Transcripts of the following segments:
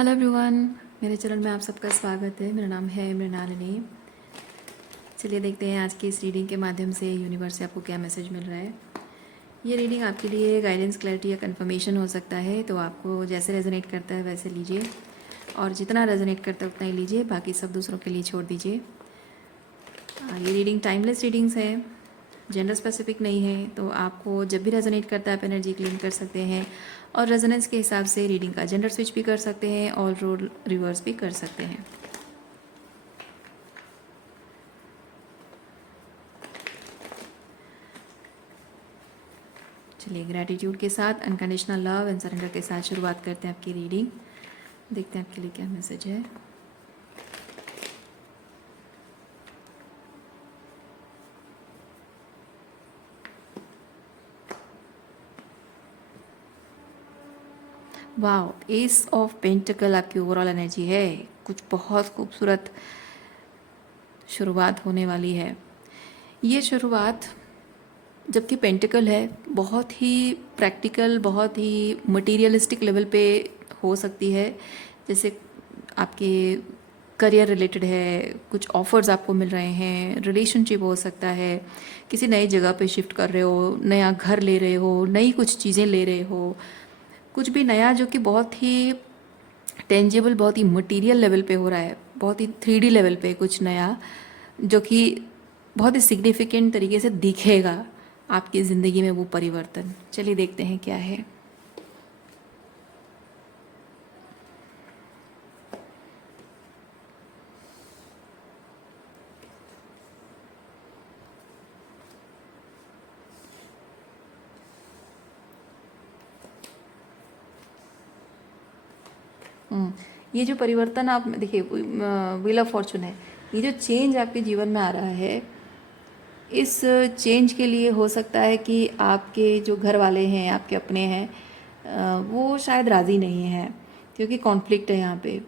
Hello everyone, मेरे channel में आप सबका स्वागत है। मेरा नाम है मृणालिनी। चलिए देखते हैं आज की इस रीडिंग के माध्यम से यूनिवर्स से आपको क्या मैसेज मिल रहा है। ये रीडिंग आपके लिए गाइडेंस, क्लैरिटी या कंफर्मेशन हो सकता है, तो आपको जैसे रेजोनेट करता है वैसे लीजिए और जितना रेजोनेट करता है उतना ही लीजिए, बाकी सब दूसरों के लिए छोड़ दीजिए। ये रीडिंग टाइमलेस रीडिंग्स है, जेंडर स्पेसिफिक नहीं है, तो आपको जब भी रेजोनेट करता है आप एनर्जी क्लेम कर सकते हैं और रेजोनेंस के हिसाब से रीडिंग का जेंडर स्विच भी कर सकते हैं और रोल रिवर्स भी कर सकते हैं। चलिए ग्रैटिट्यूड के साथ, अनकंडीशनल लव एंड सरेंडर के साथ शुरुआत करते हैं आपकी रीडिंग। देखते हैं आपके लिए क्या मैसेज है। वाओ, एस ऑफ पेंटिकल आपकी ओवरऑल एनर्जी है। कुछ बहुत खूबसूरत शुरुआत होने वाली है। ये शुरुआत, जबकि पेंटिकल है, बहुत ही प्रैक्टिकल, बहुत ही मटेरियलिस्टिक लेवल पे हो सकती है। जैसे आपके करियर रिलेटेड है, कुछ ऑफर्स आपको मिल रहे हैं, रिलेशनशिप हो सकता है, किसी नई जगह पे शिफ्ट कर रहे हो, नया घर ले रहे हो, नई कुछ चीज़ें ले रहे हो, कुछ भी नया जो कि बहुत ही टेंजिबल, बहुत ही मटेरियल लेवल पे हो रहा है, बहुत ही 3D लेवल पे कुछ नया जो कि बहुत ही सिग्निफिकेंट तरीके से दिखेगा आपकी ज़िंदगी में वो परिवर्तन। चलिए देखते हैं क्या है। ये जो परिवर्तन आप देखिए, व्हील ऑफ फॉर्चून है, ये जो चेंज आपके जीवन में आ रहा है, इस चेंज के लिए हो सकता है कि आपके जो घर वाले हैं, आपके अपने हैं, वो शायद राज़ी नहीं हैं, क्योंकि कॉन्फ्लिक्ट है यहाँ पे।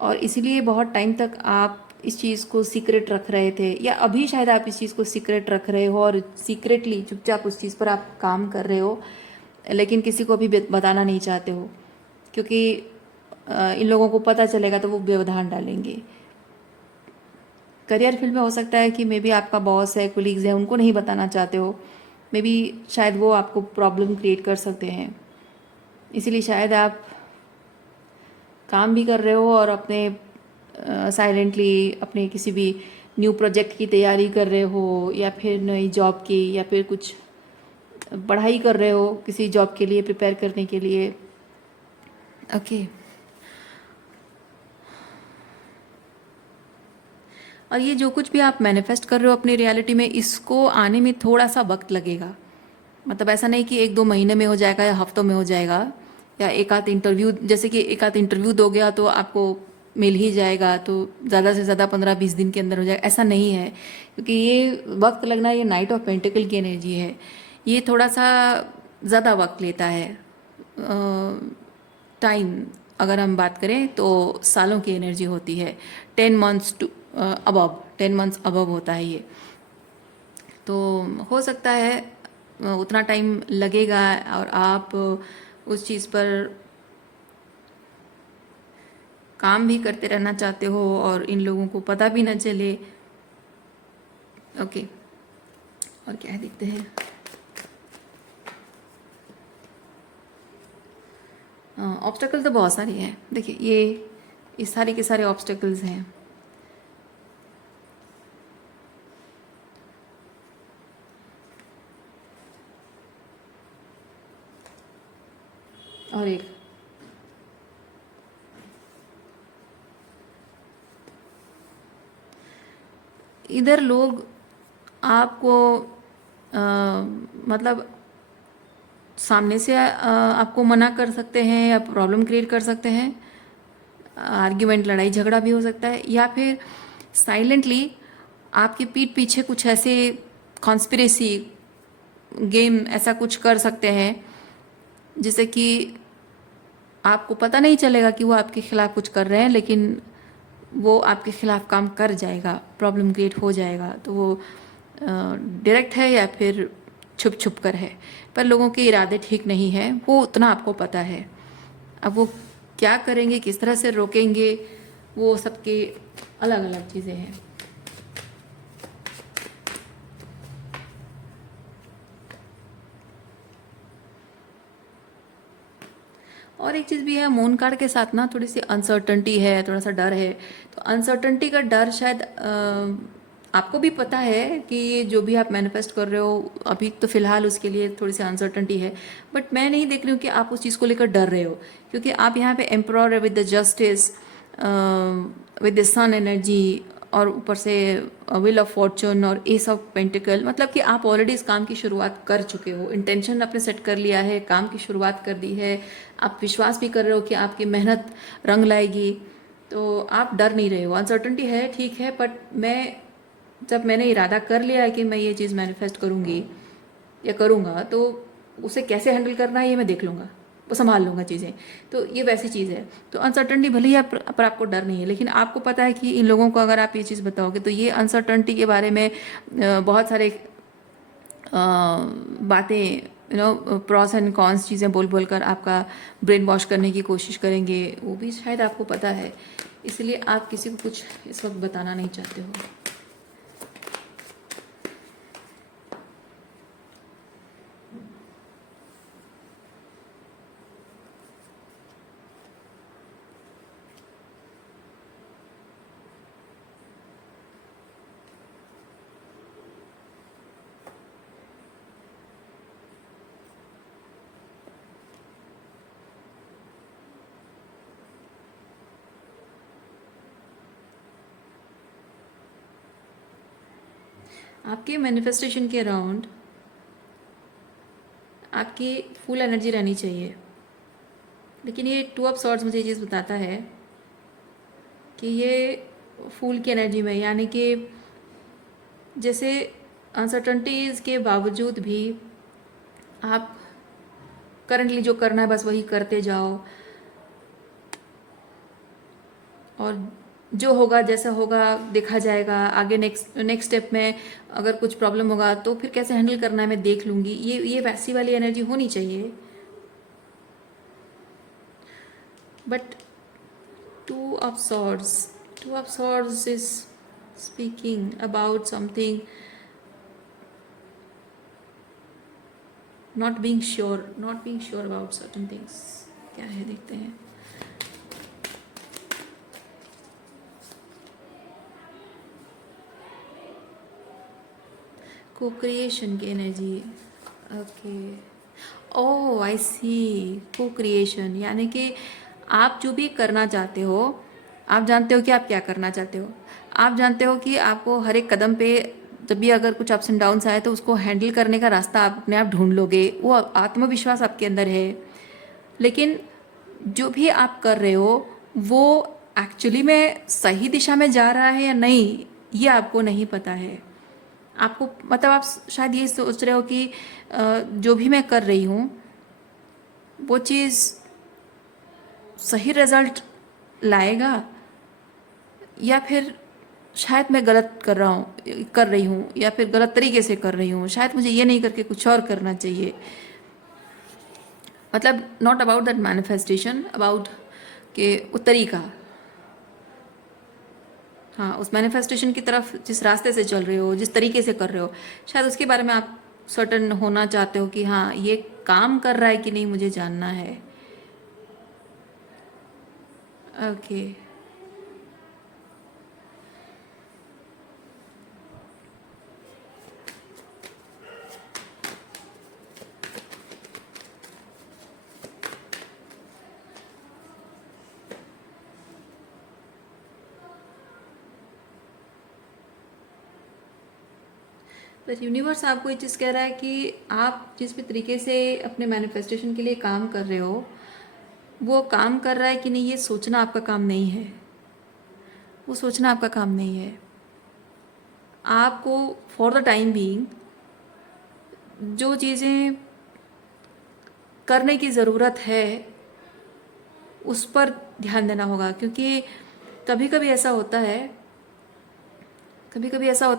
और इसीलिए बहुत टाइम तक आप इस चीज़ को सीक्रेट रख रहे थे, या अभी शायद आप इस चीज़ को सीक्रेट रख रहे हो और सीक्रेटली चुपचाप उस चीज़ पर आप काम कर रहे हो, लेकिन किसी को भी बताना नहीं चाहते हो, क्योंकि इन लोगों को पता चलेगा तो वो व्यवधान डालेंगे। करियर फील्ड में हो सकता है कि मे बी आपका बॉस है, कोलीग्स है, उनको नहीं बताना चाहते हो, मे बी शायद वो आपको प्रॉब्लम क्रिएट कर सकते हैं। इसीलिए शायद आप काम भी कर रहे हो और अपने साइलेंटली अपने किसी भी न्यू प्रोजेक्ट की तैयारी कर रहे हो, या फिर नई जॉब की, या फिर कुछ पढ़ाई कर रहे हो किसी जॉब के लिए प्रिपेयर करने के लिए। ओके। और ये जो कुछ भी आप मैनिफेस्ट कर रहे हो अपनी रियलिटी में, इसको आने में थोड़ा सा वक्त लगेगा। मतलब ऐसा नहीं कि 1-2 महीने में हो जाएगा या हफ्तों में हो जाएगा, या एक आध इंटरव्यू, जैसे कि एक आध इंटरव्यू दोगे तो आपको मिल ही जाएगा, तो ज़्यादा से ज़्यादा 15-20 दिन के अंदर हो जाएगा, ऐसा नहीं है। क्योंकि ये वक्त लगना, ये नाइट ऑफ पेंटिकल की एनर्जी है, ये थोड़ा सा ज़्यादा वक्त लेता है। टाइम अगर हम बात करें तो सालों की एनर्जी होती है। 10 months to above, 10 months above होता है ये। तो हो सकता है उतना टाइम लगेगा और आप उस चीज़ पर काम भी करते रहना चाहते हो और इन लोगों को पता भी ना चले। ओके, और क्या है देखते हैं। ऑब्स्टेकल तो बहुत सारी हैं। देखिए ये सारे के सारे ऑब्स्टेकल्स हैं। और एक इधर लोग आपको मतलब सामने से आपको मना कर सकते हैं या प्रॉब्लम क्रिएट कर सकते हैं। आर्ग्यूमेंट, लड़ाई झगड़ा भी हो सकता है, या फिर साइलेंटली आपकी पीठ पीछे कुछ ऐसे कॉन्स्पिरेसी गेम ऐसा कुछ कर सकते हैं, जिससे कि आपको पता नहीं चलेगा कि वो आपके खिलाफ कुछ कर रहे हैं, लेकिन वो आपके खिलाफ काम कर जाएगा, प्रॉब्लम क्रिएट हो जाएगा। तो वो डायरेक्ट है या फिर छुप छुप कर है, पर लोगों के इरादे ठीक नहीं है, वो उतना आपको पता है। अब वो क्या करेंगे, किस तरह से रोकेंगे, वो सबके अलग अलग चीज़ें हैं। और एक चीज़ भी है, मून कार्ड के साथ ना थोड़ी सी अनसर्टनिटी है, थोड़ा सा डर है। तो अनसर्टनिटी का डर शायद आपको भी पता है कि ये जो भी आप मैनिफेस्ट कर रहे हो अभी तो फ़िलहाल उसके लिए थोड़ी सी अनसर्टनिटी है, बट मैं नहीं देख रही हूँ कि आप उस चीज़ को लेकर डर रहे हो, क्योंकि आप यहाँ पे एम्परर है with the justice, with the sun energy, और ऊपर से व्हील ऑफ फॉर्चून और एस ऑफ पेंटिकल। मतलब कि आप ऑलरेडी इस काम की शुरुआत कर चुके हो, इंटेंशन आपने सेट कर लिया है, काम की शुरुआत कर दी है, आप विश्वास भी कर रहे हो कि आपकी मेहनत रंग लाएगी, तो आप डर नहीं रहे हो। अनसर्टनिटी है, ठीक है, बट जब मैंने इरादा कर लिया है कि मैं ये चीज़ मैनिफेस्ट करूँगी या करूँगा, तो उसे कैसे हैंडल करना है ये मैं देख लूँगा, वो संभाल लूँगा चीज़ें। तो ये वैसी चीज़ है। तो अनसर्टनिटी भले ही पर आपको डर नहीं है, लेकिन आपको पता है कि इन लोगों को अगर आप ये चीज़ बताओगे तो ये अनसर्टनिटी के बारे में बहुत सारे बातें, प्रॉस एंड कॉन्स चीज़ें बोल बोल कर आपका ब्रेन वॉश करने की कोशिश करेंगे, वो भी शायद आपको पता है, इसलिए आप किसी को कुछ इस वक्त बताना नहीं चाहते हो। आपके मैनिफेस्टेशन के अराउंड आपकी फुल एनर्जी रहनी चाहिए, लेकिन ये टू ऑफ सॉर्ड्स मुझे ये चीज़ बताता है कि ये फूल की एनर्जी में, यानी कि जैसे अनसर्टनिटीज़ के बावजूद भी आप करंटली जो करना है बस वही करते जाओ, और जो होगा जैसा होगा देखा जाएगा, आगे नेक्स्ट स्टेप में अगर कुछ प्रॉब्लम होगा तो फिर कैसे हैंडल करना है मैं देख लूँगी, ये वैसी वाली एनर्जी होनी चाहिए। But two of swords is speaking about something not being sure about certain things. क्या है देखते हैं। को क्रिएशन की एनर्जी, ओके, ओह आई सी, को क्रिएशन, यानी कि आप जो भी करना चाहते हो, आप जानते हो कि आप क्या करना चाहते हो, आप जानते हो कि आपको हर एक कदम पे जब भी अगर कुछ अप्स एंड डाउन्स आए तो उसको हैंडल करने का रास्ता आप अपने आप ढूंढ लोगे, वो आत्मविश्वास आपके अंदर है। लेकिन जो भी आप कर रहे हो वो एक्चुअली में सही दिशा में जा रहा है या नहीं, ये आपको नहीं पता है। आपको मतलब आप शायद ये सोच रहे हो कि जो भी मैं कर रही हूँ वो चीज़ सही रिजल्ट लाएगा, या फिर शायद मैं गलत कर रही हूँ, या फिर गलत तरीके से कर रही हूँ, शायद मुझे ये नहीं करके कुछ और करना चाहिए। मतलब not about that manifestation, about के वो तरीका, हाँ, उस मैनिफेस्टेशन की तरफ जिस रास्ते से चल रहे हो, जिस तरीके से कर रहे हो, शायद उसके बारे में आप सर्टन होना चाहते हो कि हाँ ये काम कर रहा है कि नहीं मुझे जानना है। ओके, बस यूनिवर्स आपको ये चीज़ कह रहा है कि आप जिस भी तरीके से अपने मैनिफेस्टेशन के लिए काम कर रहे हो वो काम कर रहा है कि नहीं, ये सोचना आपका काम नहीं है, वो सोचना आपका काम नहीं है। आपको फॉर द टाइम बीइंग जो चीज़ें करने की ज़रूरत है उस पर ध्यान देना होगा, क्योंकि कभी कभी ऐसा होता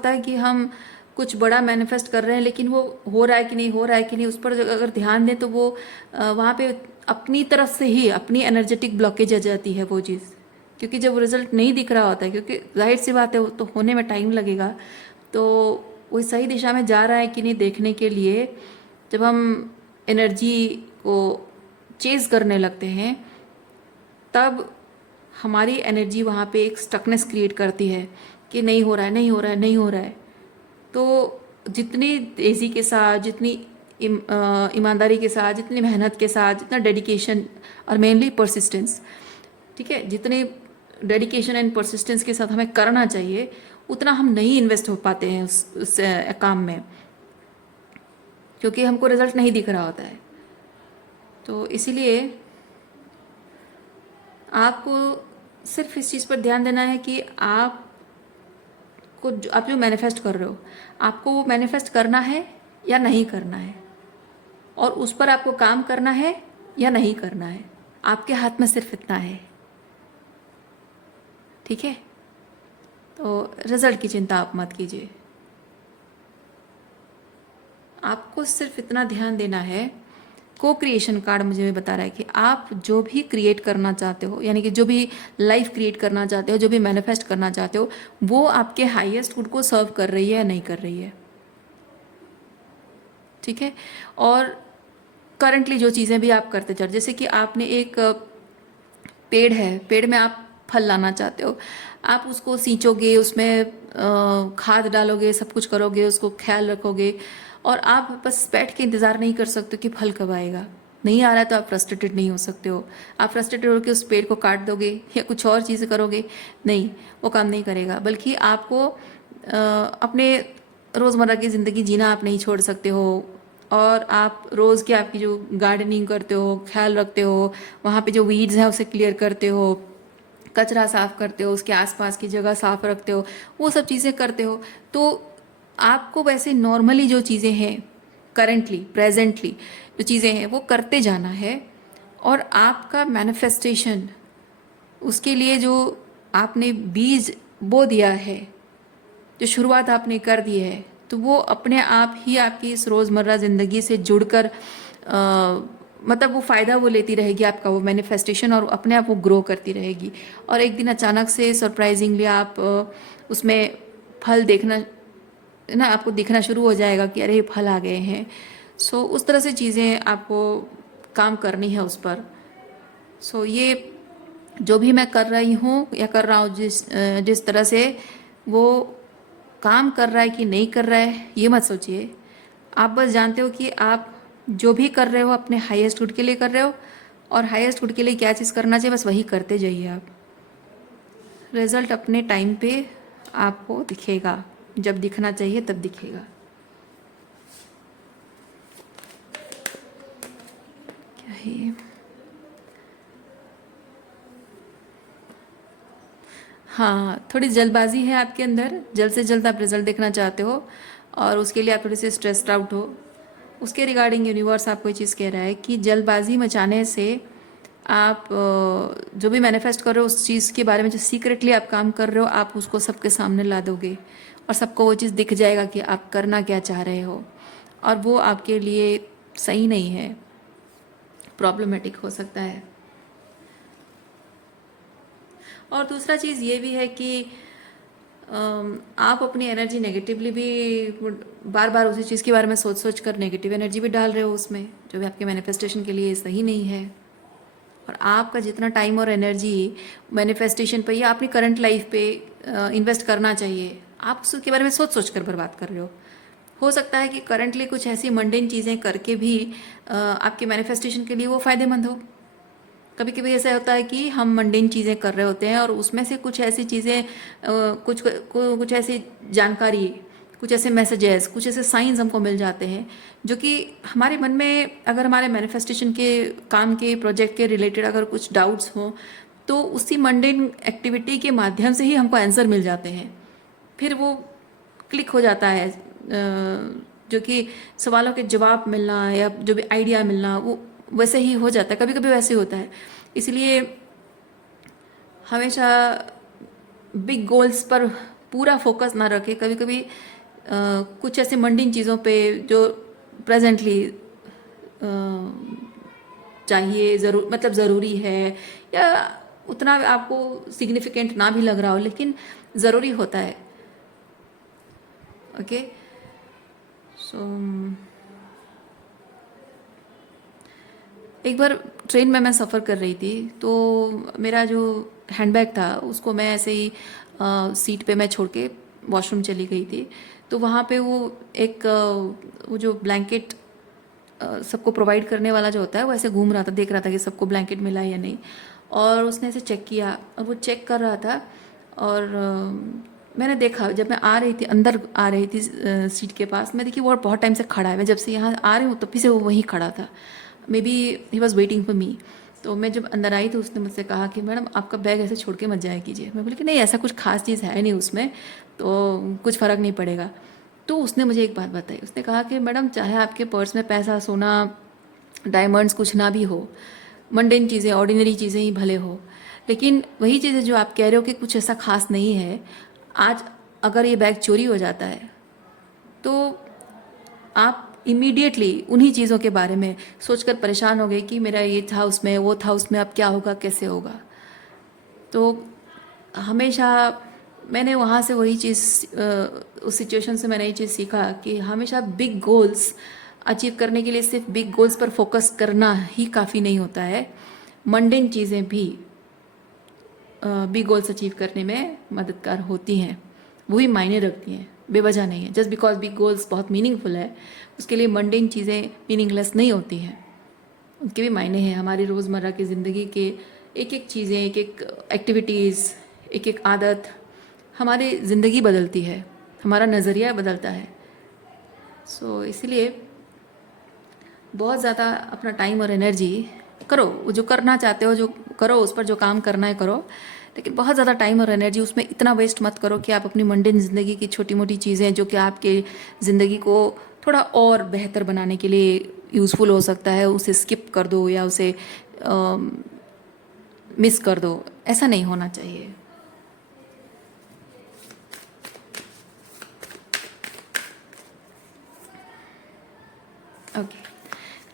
है कि हम कुछ बड़ा मैनिफेस्ट कर रहे हैं, लेकिन वो हो रहा है कि नहीं, हो रहा है कि नहीं, उस पर अगर ध्यान दें तो वो वहाँ पे अपनी तरफ से ही अपनी एनर्जेटिक ब्लॉकेज आ जाती है वो चीज़। क्योंकि जब रिजल्ट नहीं दिख रहा होता है, क्योंकि जाहिर सी बात है वो तो होने में टाइम लगेगा, तो वो सही दिशा में जा रहा है कि नहीं देखने के लिए जब हम एनर्जी को चेज़ करने लगते हैं, तब हमारी एनर्जी वहाँ पे एक स्टकनेस क्रिएट करती है कि नहीं हो रहा है, नहीं हो रहा है, नहीं हो रहा है। तो जितनी तेज़ी के साथ, जितनी ईमानदारी के साथ, जितनी मेहनत के साथ, जितना डेडिकेशन और मेनली परसिस्टेंस, ठीक है, जितने डेडिकेशन एंड परसिस्टेंस के साथ हमें करना चाहिए, उतना हम नहीं इन्वेस्ट हो पाते हैं उस काम में, क्योंकि हमको रिजल्ट नहीं दिख रहा होता है। तो इसीलिए आपको सिर्फ इस चीज़ पर ध्यान देना है कि आप जो मैनिफेस्ट कर रहे हो, आपको वो मैनिफेस्ट करना है या नहीं करना है, और उस पर आपको काम करना है या नहीं करना है। आपके हाथ में सिर्फ इतना है, ठीक है। तो रिजल्ट की चिंता आप मत कीजिए, आपको सिर्फ इतना ध्यान देना है। को क्रिएशन कार्ड मुझे बता रहा है कि आप जो भी क्रिएट करना चाहते हो, यानी कि जो भी लाइफ क्रिएट करना चाहते हो, जो भी मैनिफेस्ट करना चाहते हो, वो आपके हाईएस्ट गुड को सर्व कर रही है या नहीं कर रही है, ठीक है। और करंटली जो चीज़ें भी आप करते चल, जैसे कि आपने एक पेड़ है, पेड़ में आप फल लाना चाहते हो, आप उसको सींचोगे, उसमें खाद डालोगे, सब कुछ करोगे, उसको ख्याल रखोगे, और आप बस बैठ के इंतज़ार नहीं कर सकते कि फल कब आएगा। नहीं आ रहा है तो आप फ्रस्ट्रेटेड नहीं हो सकते हो। आप फ्रस्ट्रेटेड होकर उस पेड़ को काट दोगे या कुछ और चीज़ें करोगे, नहीं, वो काम नहीं करेगा। बल्कि आपको अपने रोज़मर्रा की ज़िंदगी जीना आप नहीं छोड़ सकते हो, और आप रोज़ की आपकी जो गार्डनिंग करते हो, ख्याल रखते हो, वहाँ पे जो वीड्स हैं उसे क्लियर करते हो, कचरा साफ़ करते हो, उसके आसपास की जगह साफ़ रखते हो, वो सब चीज़ें करते हो, तो आपको वैसे नॉर्मली जो चीज़ें हैं, करंटली प्रेजेंटली जो चीज़ें हैं वो करते जाना है। और आपका मैनिफेस्टेशन, उसके लिए जो आपने बीज बो दिया है, जो शुरुआत आपने कर दी है, तो वो अपने आप ही आपकी इस रोज़मर्रा ज़िंदगी से जुड़कर मतलब वो फ़ायदा वो लेती रहेगी आपका वो मैनिफेस्टेशन, और अपने आप वो ग्रो करती रहेगी। और एक दिन अचानक से सरप्राइजिंगली आप उसमें फल देखना ना, आपको दिखना शुरू हो जाएगा कि अरे फल आ गए हैं। सो उस तरह से चीज़ें आपको काम करनी है उस पर। सो ये जो भी मैं कर रही हूँ या कर रहा हूँ, जिस तरह से वो काम कर रहा है कि नहीं कर रहा है, ये मत सोचिए। आप बस जानते हो कि आप जो भी कर रहे हो अपने हाईएस्ट गुड के लिए कर रहे हो, और हाईएस्ट गुड के लिए क्या चीज़ करना चाहिए बस वही करते जाइए आप। रिज़ल्ट अपने टाइम पे आपको दिखेगा, जब दिखना चाहिए तब दिखेगा। क्या है ये? हाँ, थोड़ी जल्दबाजी है आपके अंदर, जल्द से जल्द आप रिजल्ट देखना चाहते हो, और उसके लिए आप थोड़े से स्ट्रेस्ड आउट हो। उसके रिगार्डिंग यूनिवर्स आपको ये चीज़ कह रहा है कि जल्दबाजी मचाने से आप जो भी मैनिफेस्ट कर रहे हो उस चीज़ के बारे में जो सीक्रेटली आप काम कर रहे हो, आप उसको सबके सामने ला दोगे, और सबको वो चीज़ दिख जाएगा कि आप करना क्या चाह रहे हो, और वो आपके लिए सही नहीं है, प्रॉब्लमेटिक हो सकता है। और दूसरा चीज़ ये भी है कि आप अपनी एनर्जी नेगेटिवली भी बार बार उसी चीज़ के बारे में सोच सोच कर नेगेटिव एनर्जी भी डाल रहे हो उसमें, जो भी आपके मैनिफेस्टेशन के लिए सही नहीं है। और आपका जितना टाइम और एनर्जी मैनिफेस्टेशन पे या अपनी करंट लाइफ पे इन्वेस्ट करना चाहिए, आप उसके बारे में सोच सोच कर बर्बाद कर रहे हो सकता है कि करंटली कुछ ऐसी मंडेन चीज़ें करके भी आपके मैनिफेस्टेशन के लिए वो फ़ायदेमंद हो। कभी कभी ऐसा होता है कि हम मंडेन चीज़ें कर रहे होते हैं, और उसमें से कुछ ऐसी चीज़ें कुछ ऐसी जानकारी, कुछ ऐसे मैसेजेस, कुछ ऐसे साइंस हमको मिल जाते हैं, जो कि हमारे मन में अगर हमारे मैनिफेस्टेशन के काम के प्रोजेक्ट के रिलेटेड अगर कुछ डाउट्स हों, तो उसी मंडेन एक्टिविटी के माध्यम से ही हमको आंसर मिल जाते हैं। फिर वो क्लिक हो जाता है, जो कि सवालों के जवाब मिलना या जो भी आइडिया मिलना वो वैसे ही हो जाता है, कभी कभी वैसे होता है। इसलिए हमेशा बिग गोल्स पर पूरा फोकस ना रखें, कभी कभी कुछ ऐसे मंडिन चीज़ों पे जो प्रेजेंटली चाहिए, मतलब ज़रूरी है, या उतना आपको सिग्निफिकेंट ना भी लग रहा हो लेकिन ज़रूरी होता है। ओके, सो एक बार ट्रेन में मैं सफ़र कर रही थी, तो मेरा जो हैंडबैग था उसको मैं ऐसे ही सीट पे मैं छोड़ के वॉशरूम चली गई थी। तो वहाँ पे वो एक वो जो ब्लैंकेट सबको प्रोवाइड करने वाला जो होता है वो ऐसे घूम रहा था, देख रहा था कि सबको ब्लैंकेट मिला या नहीं, और उसने ऐसे चेक किया और वो चेक कर रहा था। और मैंने देखा जब मैं आ रही थी, अंदर आ रही थी सीट के पास, मैं देखी वो बहुत टाइम से खड़ा है। मैं जब से यहाँ आ रही हूँ तब से वो वहीं खड़ा था। May be he was waiting for me. तो मैं जब अंदर आई तो उसने मुझसे कहा कि मैडम आपका बैग ऐसे छोड़ के मत जाया कीजिए। मैं बोली कि नहीं, ऐसा कुछ खास चीज़ है नहीं उसमें, तो कुछ फ़र्क नहीं पड़ेगा। तो उसने मुझे एक बात बताई, उसने कहा कि मैडम चाहे आपके पर्स में पैसा, सोना, डायमंड्स कुछ ना भी हो, मंडेन चीज़ें, ऑर्डिनरी चीज़ें ही भले हो, लेकिन वही चीज़ें जो आप कह रहे हो कि कुछ ऐसा खास नहीं है, आज अगर ये बैग चोरी हो जाता है तो आप इमीडिएटली उन्हीं चीज़ों के बारे में सोचकर परेशान हो गए कि मेरा ये था उसमें, वो था उसमें, अब क्या होगा, कैसे होगा। तो हमेशा मैंने वहाँ से वही चीज़, उस सिचुएशन से मैंने ये चीज़ सीखा कि हमेशा बिग गोल्स अचीव करने के लिए सिर्फ बिग गोल्स पर फोकस करना ही काफ़ी नहीं होता है। मंडेन चीज़ें भी बिग गोल्स अचीव करने में मददगार होती हैं, वो भी मायने रखती हैं, बेवजह नहीं है। जस्ट बिकॉज बिग गोल्स बहुत मीनिंगफुल है, उसके लिए मंडेन चीज़ें मीनिंगलेस नहीं होती हैं, उनके भी मायने हैं। हमारी रोज़मर्रा की ज़िंदगी के एक एक चीज़ें, एक एक एक्टिविटीज़, एक एक आदत हमारी ज़िंदगी बदलती है, हमारा नज़रिया बदलता है। सो इसलिए बहुत ज़्यादा अपना टाइम और एनर्जी करो, वो जो करना चाहते हो जो करो, उस पर जो काम करना है करो, लेकिन बहुत ज़्यादा टाइम और एनर्जी उसमें इतना वेस्ट मत करो कि आप अपनी मंडेन ज़िंदगी की छोटी मोटी चीज़ें जो कि आपके ज़िंदगी को थोड़ा और बेहतर बनाने के लिए यूज़फुल हो सकता है, उसे स्किप कर दो या उसे मिस कर दो। ऐसा नहीं होना चाहिए। Okay,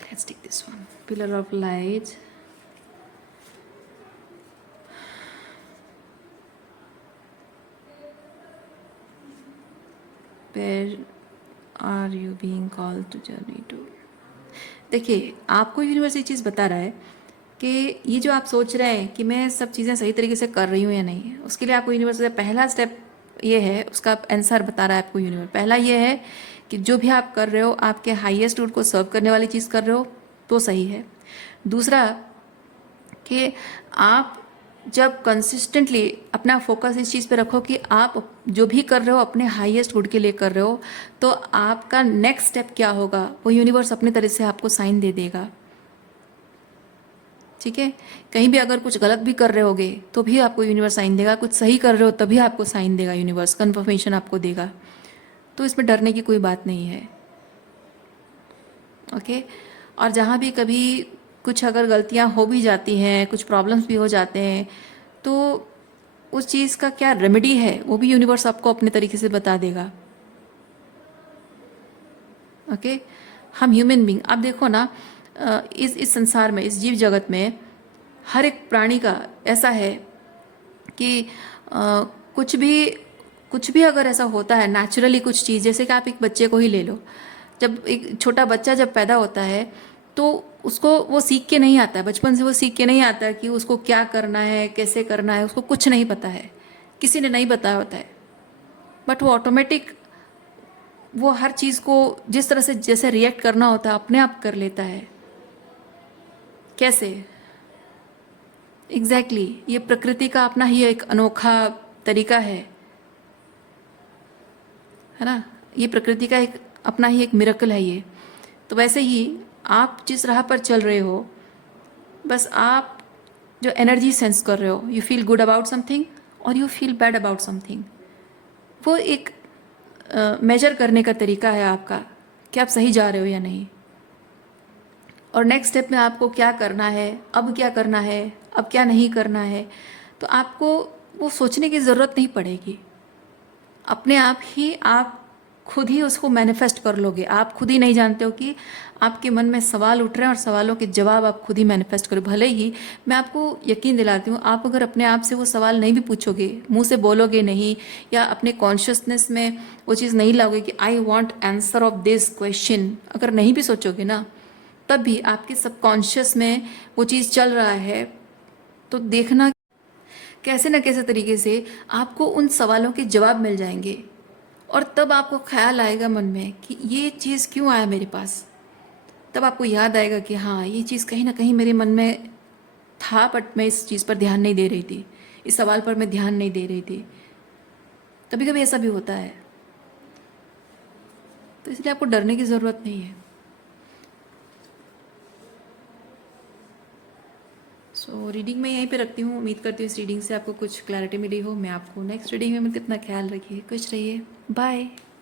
let's take this one. Pillar of light. Where are you being called to journey to? देखिए, आपको यूनिवर्स ये चीज़ बता रहा है कि ये जो आप सोच रहे हैं कि मैं सब चीज़ें सही तरीके से कर रही हूँ या नहीं, उसके लिए आपको यूनिवर्स का पहला स्टेप ये है, उसका आंसर बता रहा है आपको यूनिवर्स। पहला ये है कि जो भी आप कर रहे हो, आपके हाईएस्ट गुड को सर्व करने वाली चीज़ कर रहे हो तो सही है। दूसरा कि आप जब कंसिस्टेंटली अपना फोकस इस चीज़ पे रखो कि आप जो भी कर रहे हो अपने हाईएस्ट गुड के लिए कर रहे हो, तो आपका नेक्स्ट स्टेप क्या होगा वो यूनिवर्स अपने तरह से आपको साइन दे देगा। ठीक है, कहीं भी अगर कुछ गलत भी कर रहे होगे तो भी आपको यूनिवर्स साइन देगा, कुछ सही कर रहे हो तभी आपको साइन देगा यूनिवर्स, कंफर्मेशन आपको देगा। तो इसमें डरने की कोई बात नहीं है। ओके, और जहाँ भी कभी कुछ अगर गलतियाँ हो भी जाती हैं, कुछ प्रॉब्लम्स भी हो जाते हैं, तो उस चीज़ का क्या रेमेडी है वो भी यूनिवर्स आपको अपने तरीके से बता देगा। ओके, हम ह्यूमन बींग, आप देखो ना, इस संसार में, इस जीव जगत में हर एक प्राणी का ऐसा है कि कुछ भी अगर ऐसा होता है नेचुरली, कुछ चीज़, जैसे कि आप एक बच्चे को ही ले लो, जब एक छोटा बच्चा जब पैदा होता है तो उसको वो सीख के नहीं आता है, बचपन से वो सीख के नहीं आता है कि उसको क्या करना है, कैसे करना है, उसको कुछ नहीं पता है, किसी ने नहीं बताया होता है, बट वो ऑटोमेटिक वो हर चीज़ को जिस तरह से जैसे रिएक्ट करना होता है अपने आप कर लेता है। कैसे? एग्जैक्टली ये प्रकृति का अपना ही एक अनोखा तरीका है ना, ये प्रकृति का एक अपना ही एक मिरेकल है ये। तो वैसे ही आप जिस राह पर चल रहे हो, बस आप जो एनर्जी सेंस कर रहे हो, you feel good about something और you feel bad about something, वो एक मेजर करने का तरीका है आपका कि आप सही जा रहे हो या नहीं। और नेक्स्ट स्टेप में आपको क्या करना है, अब क्या करना है, अब क्या नहीं करना है, तो आपको वो सोचने की ज़रूरत नहीं पड़ेगी। अपने आप ही आप खुद ही उसको मैनिफेस्ट कर लोगे। आप खुद ही नहीं जानते हो कि आपके मन में सवाल उठ रहे हैं और सवालों के जवाब आप खुद ही मैनिफेस्ट करो। भले ही मैं आपको यकीन दिलाती हूँ, आप अगर अपने आप से वो सवाल नहीं भी पूछोगे, मुंह से बोलोगे नहीं, या अपने कॉन्शियसनेस में वो चीज़ नहीं लाओगे कि I want answer of this question, अगर नहीं भी सोचोगे ना, तब भी आपके सबकॉन्शियस में वो चीज़ चल रहा है, तो देखना कैसे न कैसे तरीके से आपको उन सवालों के जवाब मिल जाएंगे। और तब आपको ख्याल आएगा मन में कि ये चीज़ क्यों आया मेरे पास। तब आपको याद आएगा कि हाँ, ये चीज़ कहीं ना कहीं मेरे मन में था, बट मैं इस चीज़ पर ध्यान नहीं दे रही थी, इस सवाल पर मैं ध्यान नहीं दे रही थी। कभी कभी ऐसा भी होता है, तो इसलिए आपको डरने की ज़रूरत नहीं है। सो रीडिंग मैं यहीं पे रखती हूँ। उम्मीद करती हूँ इस रीडिंग से आपको कुछ क्लैरिटी मिली हो। मैं आपको नेक्स्ट रीडिंग में मिलती हूँ। अपना ख्याल रखिए, खुश रहिए, बाय।